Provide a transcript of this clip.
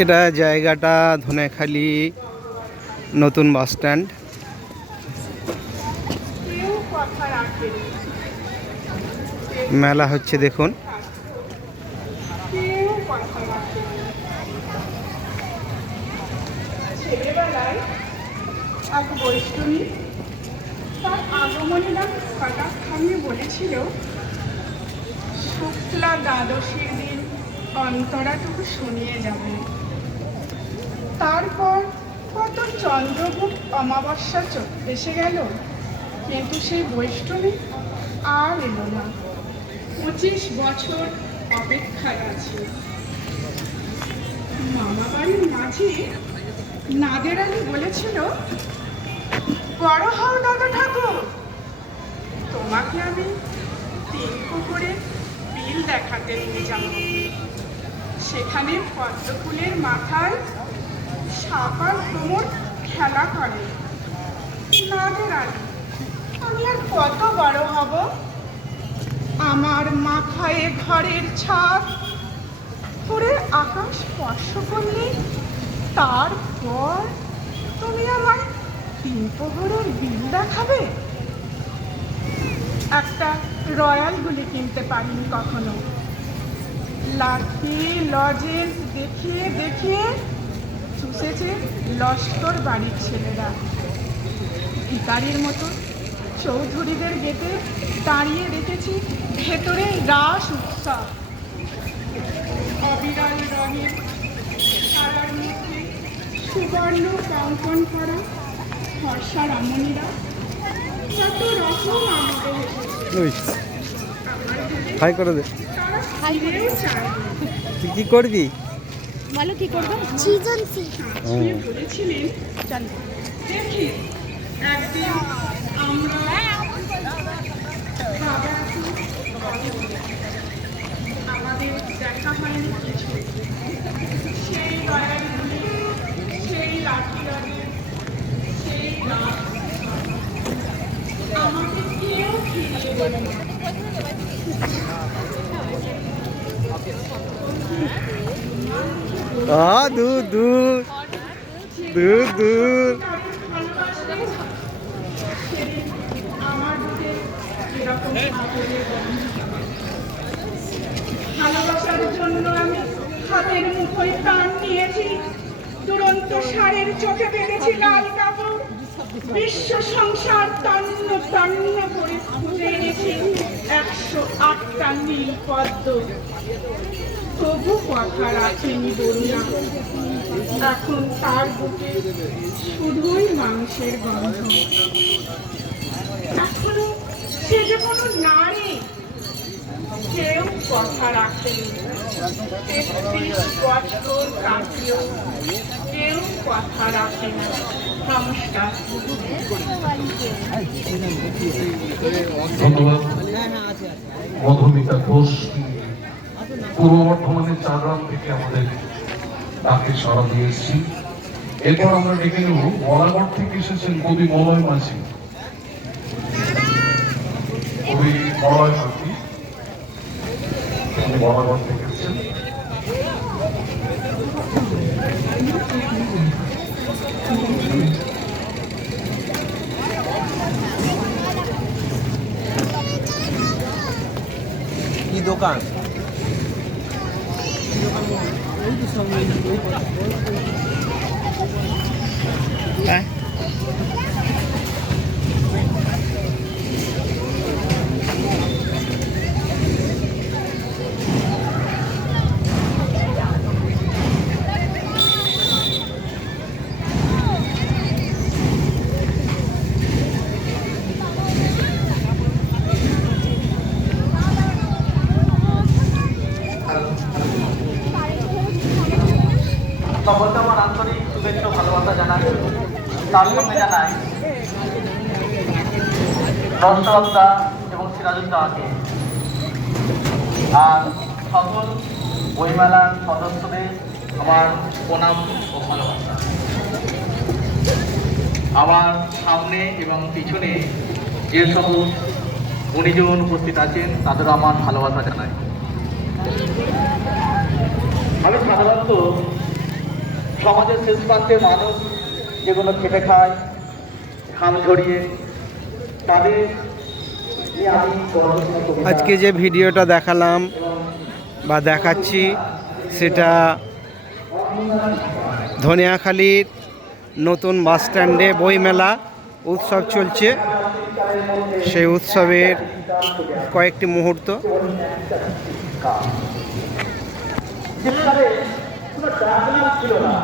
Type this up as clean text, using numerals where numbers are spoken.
এটা জায়গাটা ধনেখালি নতুন বাস স্ট্যান্ড। মেলা হচ্ছে দেখুন। ছেলেবেলায় এক বৈষ্ণবী তার আগমনী নাম কটাক্ষে বলেছিল, শুক্লা দ্বাদশীর দিন অন্তরাটুকু শুনিয়ে যাবে। তারপর কত চন্দ্রগুপ্ত অমাবস্যা এসে গেল, কিন্তু সেই বৈষ্ণবী আর এলো না। 25 বছর অপেক্ষায় আছে। মামা বাড়ির মাঝে নাদের আলী বলেছিল, বড় হও দাদা ঠাকুর, তোমাকে আমি 3 পুকুরে বিল দেখাতে নিয়ে যাব। সেখানে পদ্মফুলের মাথায় সাপ আর ভ্রমর খেলা করে। নাদের আলী, আমি আর কত বড় হব? আমার মাথায় ঘরের ছাদ করে আকাশ স্পর্শ করলে তারপর তুমি আমায় 3 প্রহরের বিল দেখাবে। একটা রয়্যাল গুলি কিনতে পারিনি কখনো। লাঠি লজেন্স দেখিয়ে দেখিয়ে চুষেছে লস্কর বাড়ির ছেলেরা। ভিখারির মতো চৌধুরীদের গেটে দাঁড়িয়ে দেখেছি ভেতরে রাস উৎসব। অবিরাল রঙের সারার মধ্যে সুবর্ণ কঙ্কন করা ফর্সা রমণীরা কত রকম আমাদের হাই করে দে। তারা ফিরেও চায়। তুই কি করবি? বলো কি করবো? বলেছিলেন, দেখি একদিন আমরা আমাদের দেখা হয়নি কিছু। সেই রয়্যালগুলি, সেই লাঠি রঙের, সেই রাত আমাকে কেউ ফিরিয়ে দেবে না। দূর দূর দূর দূর। ভালোবাসার জন্য আমি হাতের মুঠোয় প্রাণ নিয়েছি। দুরন্ত ষাঁড়ের চোখে বেঁধেছি লাল কাপড়। বিশ্ব সংসার তন্ন তন্ন করে খুঁজে এনেছি 108টা নীল পদ্ম। তবু কথা রাখেনি বন্যা। এখন তার বুকে শুধুই মাংসের গন্ধ। এখনো সে যে কোনো নারী, কেউ কথা রাখেনি। 33 বছর কাটিয়েও কেউ কথা রাখেনি। নমস্কার। ধন্যবাদ মধুমিতা ঘোষ, পূর্ব বর্ধমানের চারগ্রাম থেকে আমাদের ডাকে সাড়া দিয়ে এসেছি। এরপর আমরা ডেকে নেব বলাগড় থেকে এসেছেন কবি মলয় মাঝি। কবি মলয় মাঝি বলাগড় থেকে এসেছেন। কি দোকান? হ্যাঁ, সকলকে আমার আন্তরিক শুভেচ্ছা ভালোবাসা জানাই। তার সঙ্গে জানাই রসদা এবং সিরাজুদ্দৌলাকে আর সকল বইমেলার সদস্যদের আমার প্রণাম ও ভালোবাসা। আমার সামনে এবং পিছনে যে সকল গুণীজন উপস্থিত আছেন তাদেরও আমার ভালোবাসা জানাই। আমি সাধারণত সমাজের শেষ প্রান্তের মানুষ যেগুলো খেটে খায় ঘাম ঝরিয়ে, তাদের নিয়ে আমি কবিতা আজকে যে ভিডিওটা দেখালাম বা দেখাচ্ছি সেটা ধনিয়াখালীর নতুন বাস স্ট্যান্ডে বইমেলা উৎসব চলছে। সেই উৎসবের কয়েকটি মুহূর্ত। যেখানে কোনো ডাকলিও ছিল না।